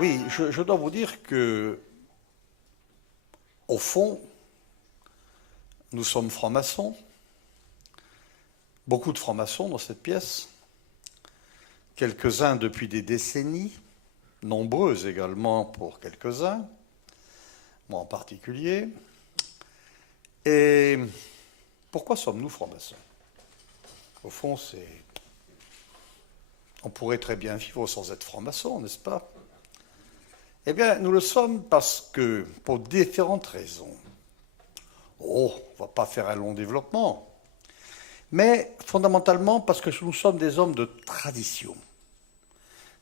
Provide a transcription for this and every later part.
Oui, je dois vous dire que, au fond, nous sommes francs-maçons, beaucoup de francs-maçons dans cette pièce, quelques-uns depuis des décennies, nombreux également pour quelques-uns, moi en particulier. Et pourquoi sommes-nous francs-maçons? Au fond, on pourrait très bien vivre sans être franc-maçon, n'est-ce pas? Eh bien, nous le sommes parce que, pour différentes raisons. Oh, on ne va pas faire un long développement. Mais fondamentalement parce que nous sommes des hommes de tradition.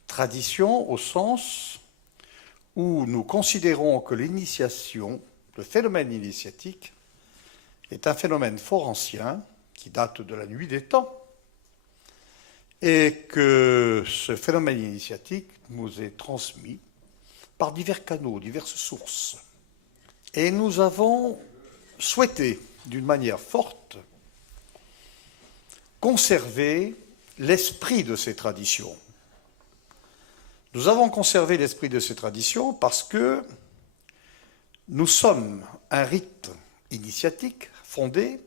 Tradition au sens où nous considérons que l'initiation, le phénomène initiatique, est un phénomène fort ancien qui date de la nuit des temps et que ce phénomène initiatique nous est transmis par divers canaux, diverses sources. Et nous avons souhaité, d'une manière forte, conserver l'esprit de ces traditions. Nous avons conservé l'esprit de ces traditions parce que nous sommes un rite initiatique fondé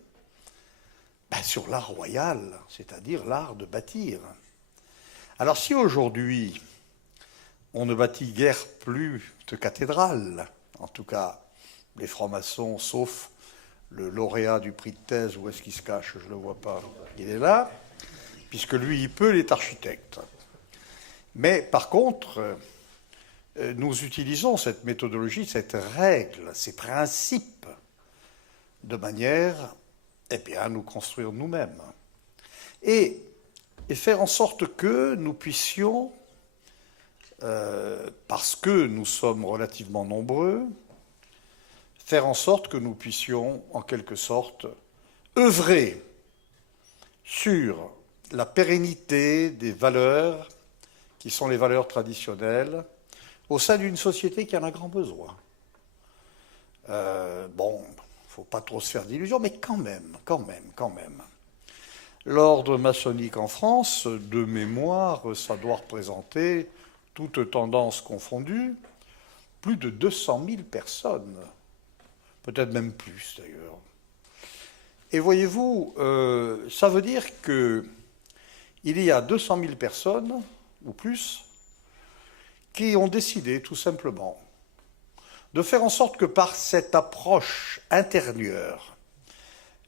sur l'art royal, c'est-à-dire l'art de bâtir. Alors si aujourd'hui on ne bâtit guère plus de cathédrales, en tout cas les francs-maçons, sauf le lauréat du prix de thèse, où est-ce qu'il se cache? Je ne le vois pas, il est là, puisque lui, il peut, il est architecte. Mais par contre, nous utilisons cette méthodologie, cette règle, ces principes, de manière, à nous construire nous-mêmes. Et faire en sorte que nous puissions, parce que nous sommes relativement nombreux, faire en sorte que nous puissions, en quelque sorte, œuvrer sur la pérennité des valeurs qui sont les valeurs traditionnelles au sein d'une société qui en a grand besoin. Il ne faut pas trop se faire d'illusions, mais quand même. L'ordre maçonnique en France, de mémoire, ça doit représenter, toutes tendances confondues, plus de 200 000 personnes. Peut-être même plus, d'ailleurs. Et voyez-vous, ça veut dire qu'il y a 200 000 personnes, ou plus, qui ont décidé, tout simplement, de faire en sorte que par cette approche intérieure,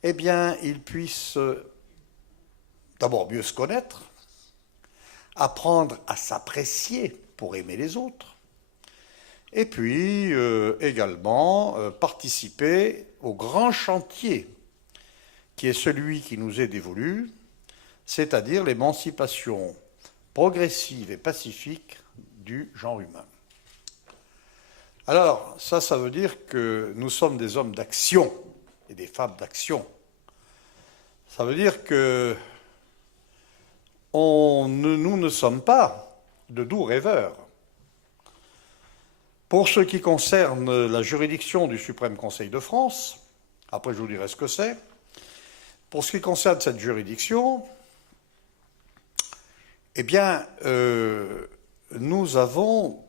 ils puissent d'abord mieux se connaître, apprendre à s'apprécier pour aimer les autres, et puis également participer au grand chantier qui est celui qui nous est dévolu, c'est-à-dire l'émancipation progressive et pacifique du genre humain. Alors, ça veut dire que nous sommes des hommes d'action et des femmes d'action. Ça veut dire que nous ne sommes pas de doux rêveurs. Pour ce qui concerne la juridiction du Suprême Conseil de France, après je vous dirai ce que c'est, pour ce qui concerne cette juridiction, nous avons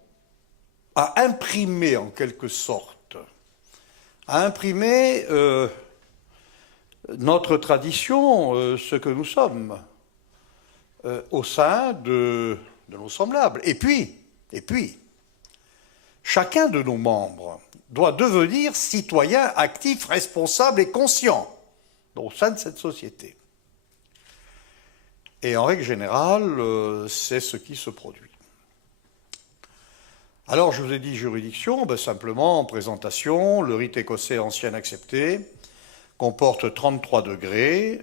à imprimer en quelque sorte, notre tradition, ce que nous sommes, au sein de nos semblables. Et puis, chacun de nos membres doit devenir citoyen actif, responsable et conscient au sein de cette société. Et en règle générale, c'est ce qui se produit. Alors, je vous ai dit juridiction, simplement, en présentation, le rite écossais ancien accepté comporte 33 degrés,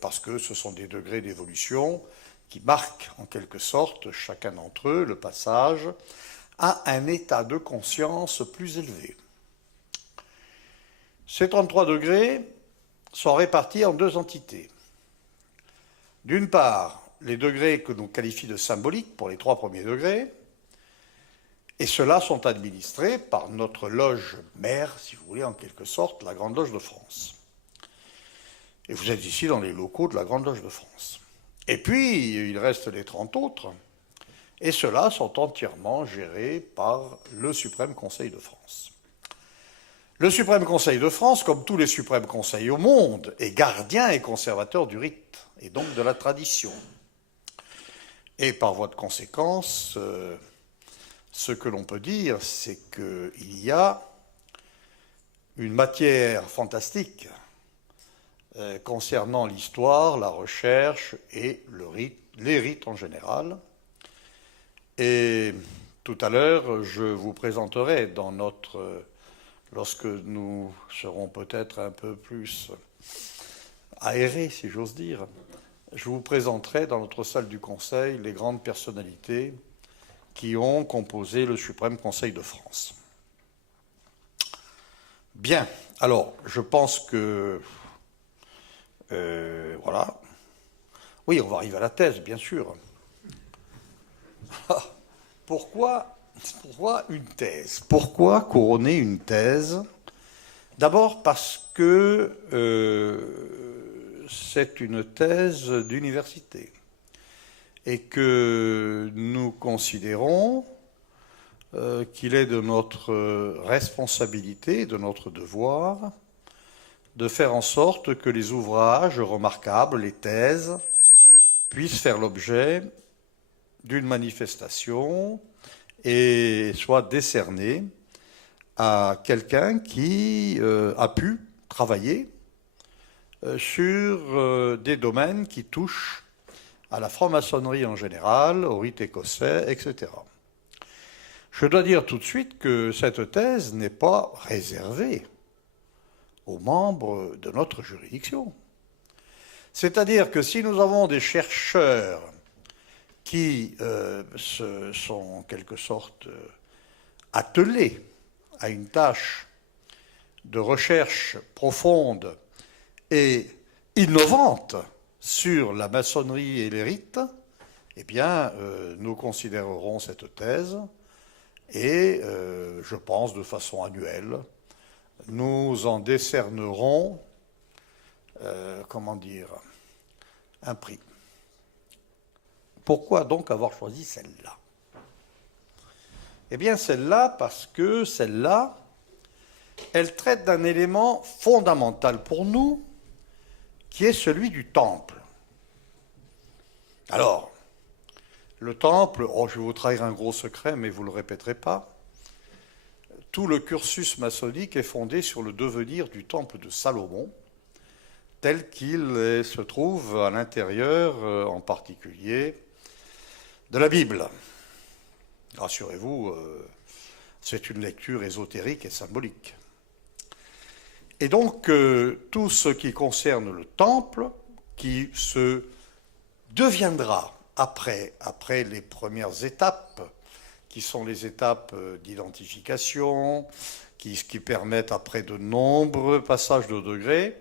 parce que ce sont des degrés d'évolution qui marquent en quelque sorte, chacun d'entre eux, le passage à un état de conscience plus élevé. Ces 33 degrés sont répartis en deux entités. D'une part, les degrés que l'on qualifie de symboliques pour les 3 premiers degrés, et ceux-là sont administrés par notre loge mère, si vous voulez, en quelque sorte, la Grande Loge de France. Et vous êtes ici dans les locaux de la Grande Loge de France. Et puis, il reste les 30 autres, et ceux-là sont entièrement gérés par le Suprême Conseil de France. Le Suprême Conseil de France, comme tous les suprêmes conseils au monde, est gardien et conservateur du rite, et donc de la tradition. Et par voie de conséquence, ce que l'on peut dire, c'est qu'il y a une matière fantastique concernant l'histoire, la recherche et les rites en général. Et tout à l'heure, je vous présenterai lorsque nous serons peut-être un peu plus aérés, si j'ose dire, je vous présenterai dans notre salle du Conseil les grandes personnalités qui ont composé le Suprême Conseil de France. Bien, alors, je pense que... voilà. Oui, on va arriver à la thèse, bien sûr. Pourquoi une thèse? Pourquoi couronner une thèse? D'abord parce que c'est une thèse d'université et que nous considérons qu'il est de notre responsabilité, de notre devoir, de faire en sorte que les ouvrages remarquables, les thèses, puissent faire l'objet d'une manifestation et soient décernés à quelqu'un qui a pu travailler sur des domaines qui touchent à la franc-maçonnerie en général, au rite écossais, etc. Je dois dire tout de suite que cette thèse n'est pas réservée aux membres de notre juridiction. C'est-à-dire que si nous avons des chercheurs qui se sont en quelque sorte attelés à une tâche de recherche profonde et innovante sur la maçonnerie et les rites, eh bien, nous considérerons cette thèse et, je pense, de façon annuelle, nous en décernerons, un prix. Pourquoi donc avoir choisi celle-là? Eh bien, celle-là, parce que celle-là, elle traite d'un élément fondamental pour nous, qui est celui du temple. Alors, le temple, je vais vous trahir un gros secret, mais vous ne le répéterez pas. Tout le cursus maçonnique est fondé sur le devenir du temple de Salomon, tel qu'il se trouve à l'intérieur, en particulier, de la Bible. Rassurez-vous, c'est une lecture ésotérique et symbolique. Et donc, tout ce qui concerne le temple, qui se deviendra après les premières étapes, qui sont les étapes d'identification, qui permettent après de nombreux passages de degrés,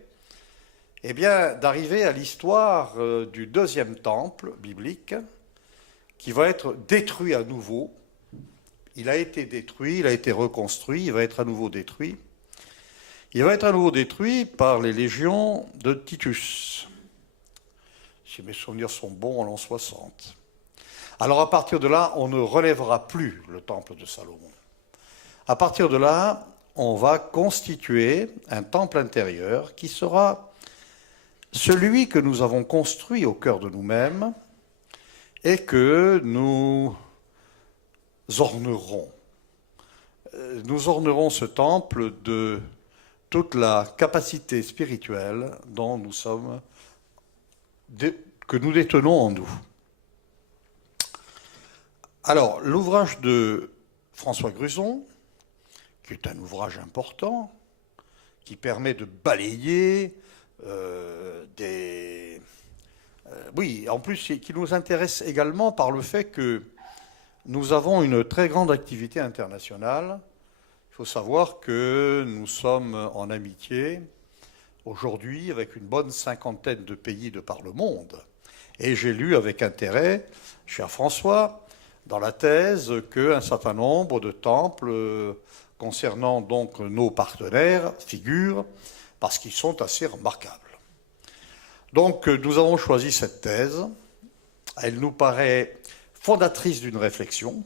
eh bien, d'arriver à l'histoire du deuxième temple biblique, qui va être détruit à nouveau. Il a été détruit, il a été reconstruit, il va être à nouveau détruit. Il va être à nouveau détruit par les légions de Titus, si mes souvenirs sont bons, en l'an 60. Alors à partir de là, on ne relèvera plus le temple de Salomon. À partir de là, on va constituer un temple intérieur qui sera celui que nous avons construit au cœur de nous-mêmes et que nous ornerons. Nous ornerons ce temple de toute la capacité spirituelle dont nous sommes, que nous détenons en nous. Alors, l'ouvrage de François Gruson, qui est un ouvrage important, qui permet de balayer oui, en plus, qui nous intéresse également par le fait que nous avons une très grande activité internationale. Il faut savoir que nous sommes en amitié aujourd'hui avec une bonne cinquantaine de pays de par le monde. Et j'ai lu avec intérêt, cher François, dans la thèse, qu'un certain nombre de temples concernant donc nos partenaires figurent parce qu'ils sont assez remarquables. Donc nous avons choisi cette thèse. Elle nous paraît fondatrice d'une réflexion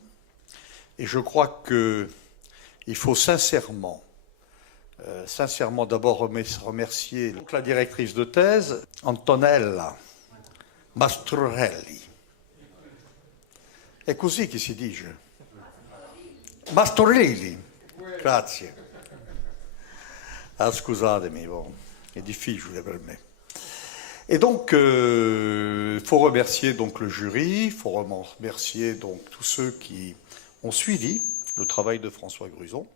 et je crois qu'il faut sincèrement d'abord remercier donc la directrice de thèse, Antonella Mastroelli. È così che si dice? Mastroelli. Grazie. Ah, scusatemi, bon, è difficile per me. Et donc, il faut remercier donc le jury, il faut remercier donc tous ceux qui ont suivi le travail de François Gruson.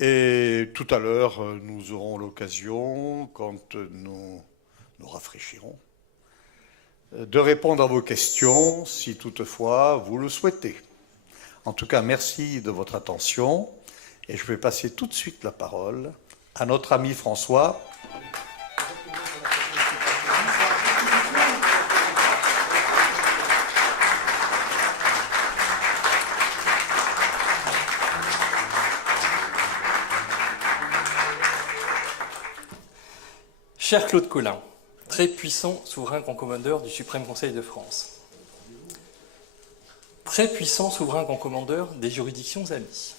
Et tout à l'heure, nous aurons l'occasion, quand nous rafraîchirons, de répondre à vos questions, si toutefois vous le souhaitez. En tout cas, merci de votre attention, et je vais passer tout de suite la parole à notre ami François. Cher Claude Colin, très puissant souverain grand commandeur du Suprême Conseil de France, très puissant souverain grand commandeur des juridictions amies,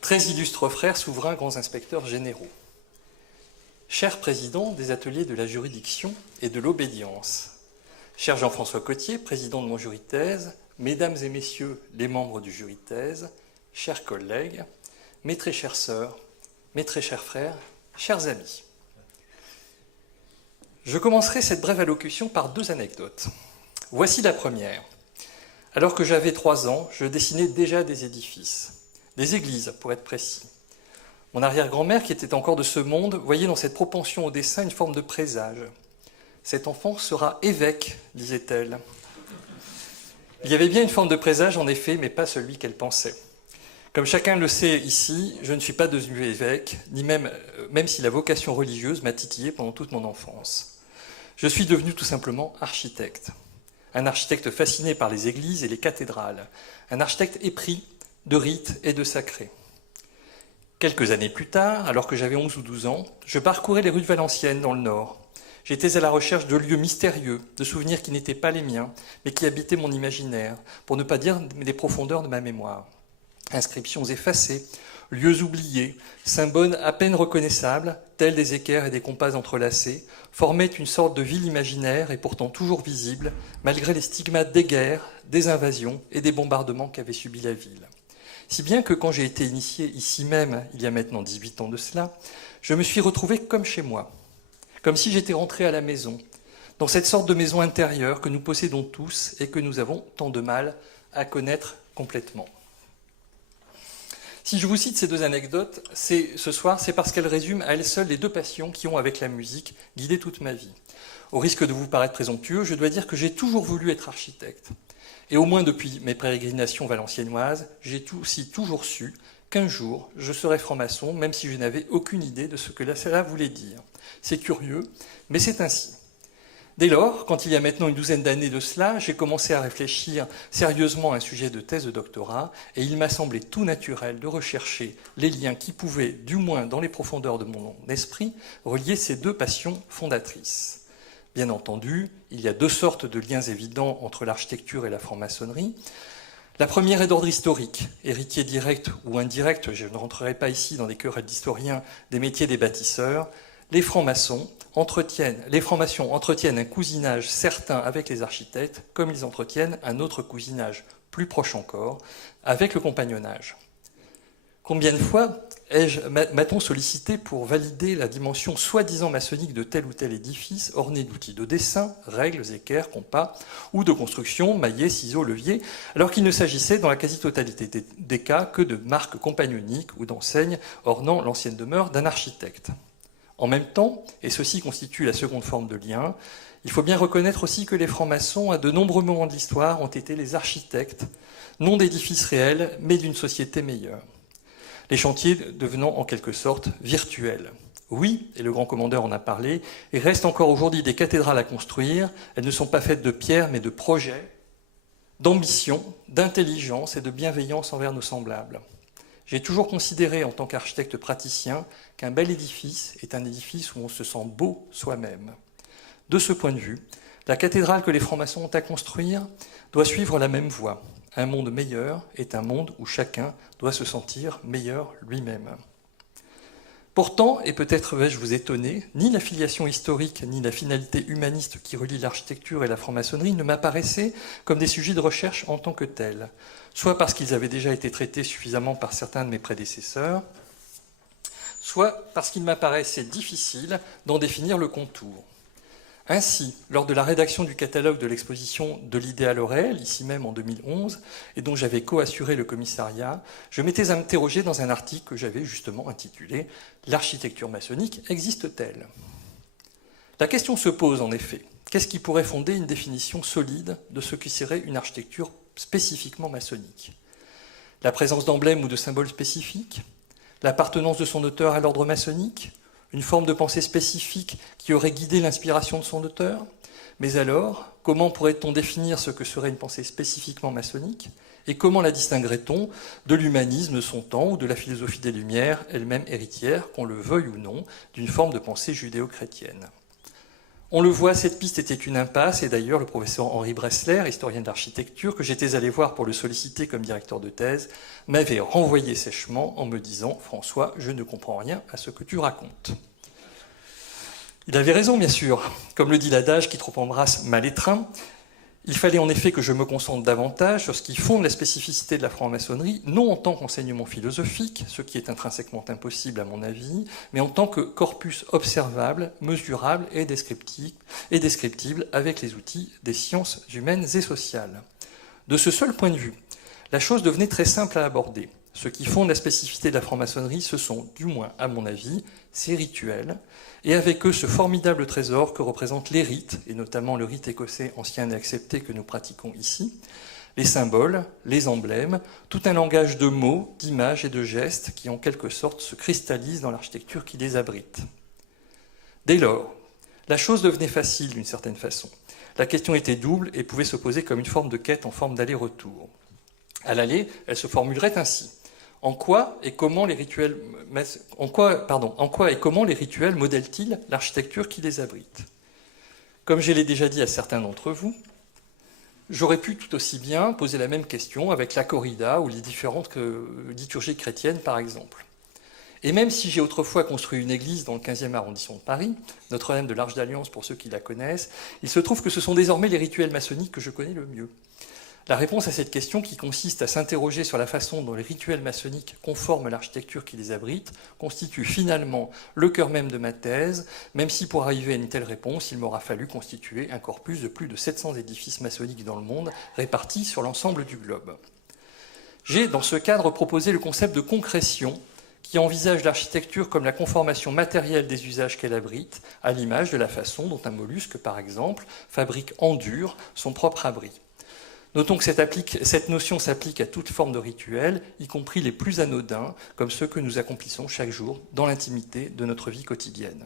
très illustres frères souverains grands inspecteurs généraux, cher président des ateliers de la juridiction et de l'obédience, cher Jean-François Cottier, président de mon jury de thèse, mesdames et messieurs les membres du jury de thèse, chers collègues, mes très chères sœurs, mes très chers frères, chers amis. Je commencerai cette brève allocution par 2 anecdotes. Voici la première. Alors que j'avais 3 ans, je dessinais déjà des édifices, des églises pour être précis. Mon arrière-grand-mère, qui était encore de ce monde, voyait dans cette propension au dessin une forme de présage. Cet enfant sera évêque, disait-elle. Il y avait bien une forme de présage, en effet, mais pas celui qu'elle pensait. Comme chacun le sait ici, je ne suis pas devenu évêque, ni même si la vocation religieuse m'a titillé pendant toute mon enfance. Je suis devenu tout simplement architecte. Un architecte fasciné par les églises et les cathédrales. Un architecte épris de rites et de sacrés. Quelques années plus tard, alors que j'avais 11 ou 12 ans, je parcourais les rues de Valenciennes dans le Nord. J'étais à la recherche de lieux mystérieux, de souvenirs qui n'étaient pas les miens, mais qui habitaient mon imaginaire, pour ne pas dire les profondeurs de ma mémoire. Inscriptions effacées, lieux oubliés, symboles à peine reconnaissables, tels des équerres et des compas entrelacés, formaient une sorte de ville imaginaire et pourtant toujours visible, malgré les stigmates des guerres, des invasions et des bombardements qu'avait subis la ville. Si bien que quand j'ai été initié ici même, il y a maintenant 18 ans de cela, je me suis retrouvé comme chez moi, comme si j'étais rentré à la maison, dans cette sorte de maison intérieure que nous possédons tous et que nous avons tant de mal à connaître complètement. Si je vous cite ces 2 anecdotes ce soir, c'est parce qu'elles résument à elles seules les 2 passions qui ont, avec la musique, guidé toute ma vie. Au risque de vous paraître présomptueux, je dois dire que j'ai toujours voulu être architecte. Et au moins depuis mes pérégrinations valenciennoises, j'ai aussi toujours su qu'un jour, je serais franc-maçon, même si je n'avais aucune idée de ce que cela voulait dire. C'est curieux, mais c'est ainsi. Dès lors, quand il y a maintenant une 12aine d'années de cela, j'ai commencé à réfléchir sérieusement à un sujet de thèse de doctorat, et il m'a semblé tout naturel de rechercher les liens qui pouvaient, du moins dans les profondeurs de mon esprit, relier ces 2 passions fondatrices. Bien entendu, il y a 2 sortes de liens évidents entre l'architecture et la franc-maçonnerie. La première est d'ordre historique, héritier direct ou indirect, je ne rentrerai pas ici dans des querelles d'historiens, des métiers des bâtisseurs. Les francs-maçons entretiennent un cousinage certain avec les architectes, comme ils entretiennent un autre cousinage plus proche encore, avec le compagnonnage. Combien de fois m'a-t-on sollicité pour valider la dimension soi-disant maçonnique de tel ou tel édifice, orné d'outils de dessin, règles, équerres, compas, ou de construction, maillet, ciseaux, levier, alors qu'il ne s'agissait dans la quasi-totalité des cas que de marques compagnonniques ou d'enseignes ornant l'ancienne demeure d'un architecte. En même temps, et ceci constitue la seconde forme de lien, il faut bien reconnaître aussi que les francs-maçons, à de nombreux moments de l'histoire, ont été les architectes, non d'édifices réels, mais d'une société meilleure. Les chantiers devenant en quelque sorte virtuels. Oui, et le grand commandeur en a parlé, il reste encore aujourd'hui des cathédrales à construire. Elles ne sont pas faites de pierre, mais de projets, d'ambition, d'intelligence et de bienveillance envers nos semblables. J'ai toujours considéré, en tant qu'architecte praticien, qu'un bel édifice est un édifice où on se sent beau soi-même. De ce point de vue, la cathédrale que les francs-maçons ont à construire doit suivre la même voie. Un monde meilleur est un monde où chacun doit se sentir meilleur lui-même. Pourtant, et peut-être vais-je vous étonner, ni la filiation historique ni la finalité humaniste qui relie l'architecture et la franc-maçonnerie ne m'apparaissaient comme des sujets de recherche en tant que tels, soit parce qu'ils avaient déjà été traités suffisamment par certains de mes prédécesseurs, soit parce qu'il m'apparaissait difficile d'en définir le contour. Ainsi, lors de la rédaction du catalogue de l'exposition de l'idéal au réel, ici même en 2011, et dont j'avais co-assuré le commissariat, je m'étais interrogé dans un article que j'avais justement intitulé « L'architecture maçonnique existe-t-elle » La question se pose en effet. Qu'est-ce qui pourrait fonder une définition solide de ce qui serait une architecture spécifiquement maçonnique? La présence d'emblèmes ou de symboles spécifiques? L'appartenance de son auteur à l'ordre maçonnique? Une forme de pensée spécifique qui aurait guidé l'inspiration de son auteur? Mais alors, comment pourrait-on définir ce que serait une pensée spécifiquement maçonnique? Et comment la distinguerait-on de l'humanisme de son temps ou de la philosophie des Lumières, elle-même héritière, qu'on le veuille ou non, d'une forme de pensée judéo-chrétienne? On le voit, cette piste était une impasse, et d'ailleurs le professeur Henri Bressler, historien de l'architecture, que j'étais allé voir pour le solliciter comme directeur de thèse, m'avait renvoyé sèchement en me disant « François, je ne comprends rien à ce que tu racontes ». Il avait raison, bien sûr. Comme le dit l'adage qui trop embrasse mal étreint, il fallait en effet que je me concentre davantage sur ce qui fonde la spécificité de la franc-maçonnerie, non en tant qu'enseignement philosophique, ce qui est intrinsèquement impossible à mon avis, mais en tant que corpus observable, mesurable et descriptible avec les outils des sciences humaines et sociales. De ce seul point de vue, la chose devenait très simple à aborder. Ce qui fonde la spécificité de la franc-maçonnerie, ce sont, du moins à mon avis, ses rituels, et avec eux ce formidable trésor que représentent les rites, et notamment le rite écossais ancien et accepté que nous pratiquons ici, les symboles, les emblèmes, tout un langage de mots, d'images et de gestes qui en quelque sorte se cristallisent dans l'architecture qui les abrite. Dès lors, la chose devenait facile d'une certaine façon. La question était double et pouvait se poser comme une forme de quête en forme d'aller-retour. À l'aller, elle se formulerait ainsi. En quoi et comment les rituels modèlent-ils l'architecture qui les abrite? Comme je l'ai déjà dit à certains d'entre vous, j'aurais pu tout aussi bien poser la même question avec la corrida ou les différentes liturgies chrétiennes, par exemple. Et même si j'ai autrefois construit une église dans le 15e arrondissement de Paris, Notre-Dame de l'Arche d'Alliance pour ceux qui la connaissent, il se trouve que ce sont désormais les rituels maçonniques que je connais le mieux. La réponse à cette question, qui consiste à s'interroger sur la façon dont les rituels maçonniques conforment l'architecture qui les abrite, constitue finalement le cœur même de ma thèse, même si pour arriver à une telle réponse, il m'aura fallu constituer un corpus de plus de 700 édifices maçonniques dans le monde, répartis sur l'ensemble du globe. J'ai, dans ce cadre, proposé le concept de concrétion, qui envisage l'architecture comme la conformation matérielle des usages qu'elle abrite, à l'image de la façon dont un mollusque, par exemple, fabrique en dur son propre abri. Notons que cette notion s'applique à toute forme de rituel, y compris les plus anodins, comme ceux que nous accomplissons chaque jour dans l'intimité de notre vie quotidienne.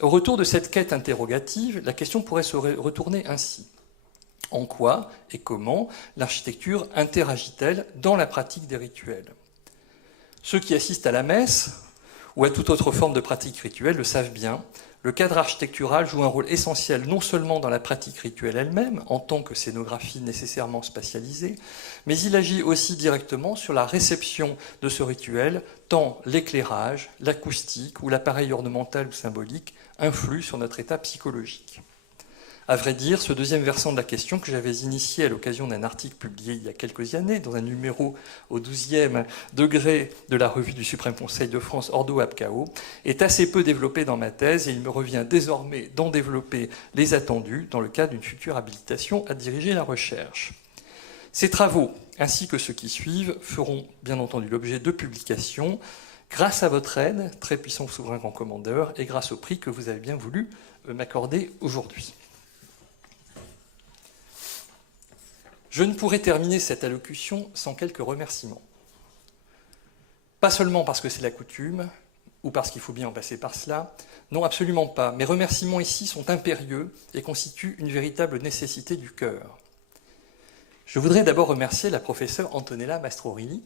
Au retour de cette quête interrogative, la question pourrait se retourner ainsi. En quoi et comment l'architecture interagit-elle dans la pratique des rituels? Ceux qui assistent à la messe ou à toute autre forme de pratique rituelle le savent bien. Le cadre architectural joue un rôle essentiel non seulement dans la pratique rituelle elle-même, en tant que scénographie nécessairement spatialisée, mais il agit aussi directement sur la réception de ce rituel, tant l'éclairage, l'acoustique ou l'appareil ornemental ou symbolique influent sur notre état psychologique. À vrai dire, ce deuxième versant de la question que j'avais initié à l'occasion d'un article publié il y a quelques années dans un numéro au 12e degré de la revue du Suprême Conseil de France Ordo ab Chao est assez peu développé dans ma thèse et il me revient désormais d'en développer les attendus dans le cadre d'une future habilitation à diriger la recherche. Ces travaux, ainsi que ceux qui suivent, feront bien entendu l'objet de publications grâce à votre aide, très puissant souverain grand commandeur, et grâce au prix que vous avez bien voulu m'accorder aujourd'hui. Je ne pourrais terminer cette allocution sans quelques remerciements. Pas seulement parce que c'est la coutume, ou parce qu'il faut bien en passer par cela. Non, absolument pas. Mes remerciements ici sont impérieux et constituent une véritable nécessité du cœur. Je voudrais d'abord remercier la professeure Antonella Mastrorilli,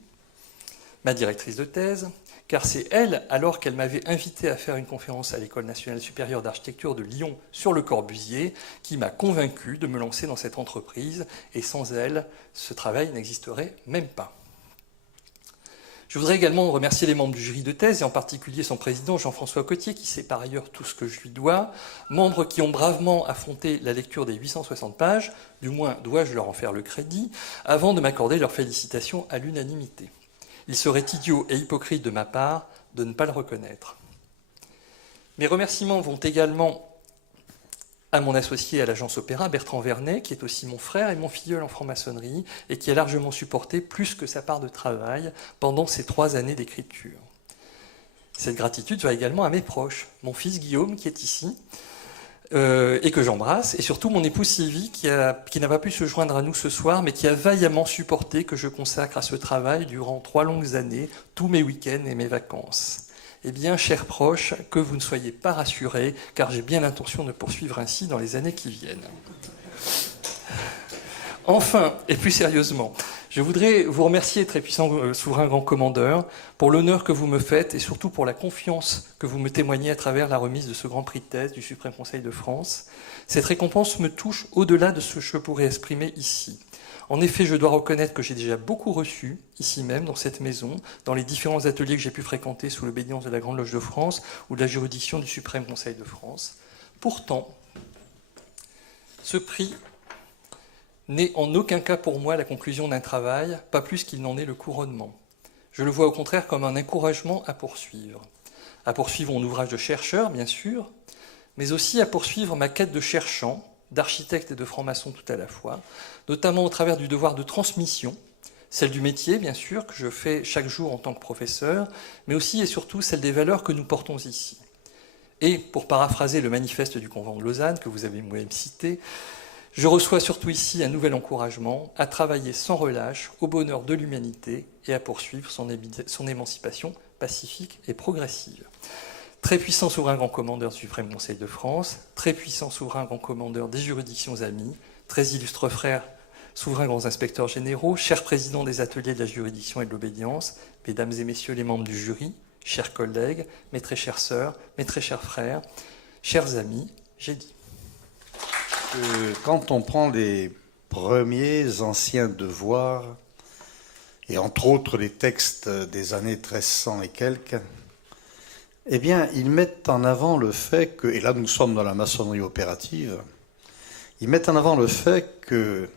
ma directrice de thèse, car c'est elle, alors qu'elle m'avait invité à faire une conférence à l'École nationale supérieure d'architecture de Lyon sur Le Corbusier, qui m'a convaincu de me lancer dans cette entreprise, et sans elle, ce travail n'existerait même pas. Je voudrais également remercier les membres du jury de thèse, et en particulier son président Jean-François Cotier, qui sait par ailleurs tout ce que je lui dois, membres qui ont bravement affronté la lecture des 860 pages, du moins dois-je leur en faire le crédit, avant de m'accorder leurs félicitations à l'unanimité. Il serait idiot et hypocrite de ma part de ne pas le reconnaître. Mes remerciements vont également à mon associé à l'agence Opéra, Bertrand Vernet, qui est aussi mon frère et mon filleul en franc-maçonnerie, et qui a largement supporté plus que sa part de travail pendant ces 3 années d'écriture. Cette gratitude va également à mes proches, mon fils Guillaume, qui est ici, et que j'embrasse, et surtout mon épouse Sylvie, qui n'a pas pu se joindre à nous ce soir, mais qui a vaillamment supporté que je consacre à ce travail durant 3 longues années, tous mes week-ends et mes vacances. Eh bien, chers proches, que vous ne soyez pas rassurés, car j'ai bien l'intention de poursuivre ainsi dans les années qui viennent. Enfin, et plus sérieusement, je voudrais vous remercier, très puissant souverain grand commandeur, pour l'honneur que vous me faites et surtout pour la confiance que vous me témoignez à travers la remise de ce grand prix de thèse du Suprême Conseil de France. Cette récompense me touche au-delà de ce que je pourrais exprimer ici. En effet, je dois reconnaître que j'ai déjà beaucoup reçu, ici même, dans cette maison, dans les différents ateliers que j'ai pu fréquenter sous l'obédience de la Grande Loge de France ou de la juridiction du Suprême Conseil de France. Pourtant, ce prix n'est en aucun cas pour moi la conclusion d'un travail, pas plus qu'il n'en est le couronnement. Je le vois au contraire comme un encouragement à poursuivre. À poursuivre mon ouvrage de chercheur, bien sûr, mais aussi à poursuivre ma quête de cherchant, d'architecte et de franc-maçon tout à la fois, notamment au travers du devoir de transmission, celle du métier, bien sûr, que je fais chaque jour en tant que professeur, mais aussi et surtout celle des valeurs que nous portons ici. Et, pour paraphraser le manifeste du Convent de Lausanne, que vous avez moi-même cité, je reçois surtout ici un nouvel encouragement à travailler sans relâche au bonheur de l'humanité et à poursuivre son émancipation pacifique et progressive. Très puissant souverain grand commandeur du Suprême Conseil de France, très puissant souverain grand commandeur des juridictions amies, très illustre frère, souverain grands inspecteurs généraux, chers présidents des ateliers de la juridiction et de l'obédience, mesdames et messieurs les membres du jury, chers collègues, mes très chères sœurs, mes très chers frères, chers amis, j'ai dit. Quand on prend les premiers anciens devoirs, et entre autres les textes des années 1300 et quelques, eh bien, ils mettent en avant le fait que, et là nous sommes dans la maçonnerie opérative, ils mettent en avant le fait que,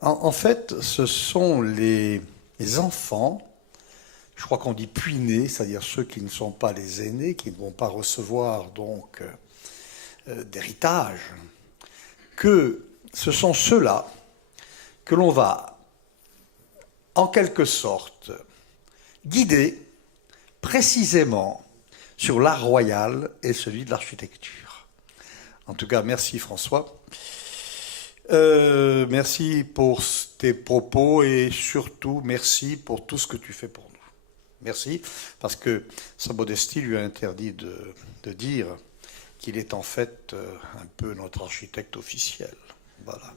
en fait, ce sont les enfants, je crois qu'on dit puinés, c'est-à-dire ceux qui ne sont pas les aînés, qui ne vont pas recevoir donc d'héritage, que ce sont ceux-là que l'on va, en quelque sorte, guider précisément sur l'art royal et celui de l'architecture. En tout cas, merci François. Merci pour tes propos et surtout merci pour tout ce que tu fais pour nous. Merci, parce que sa modestie lui a interdit de dire qu'il est en fait un peu notre architecte officiel. Voilà.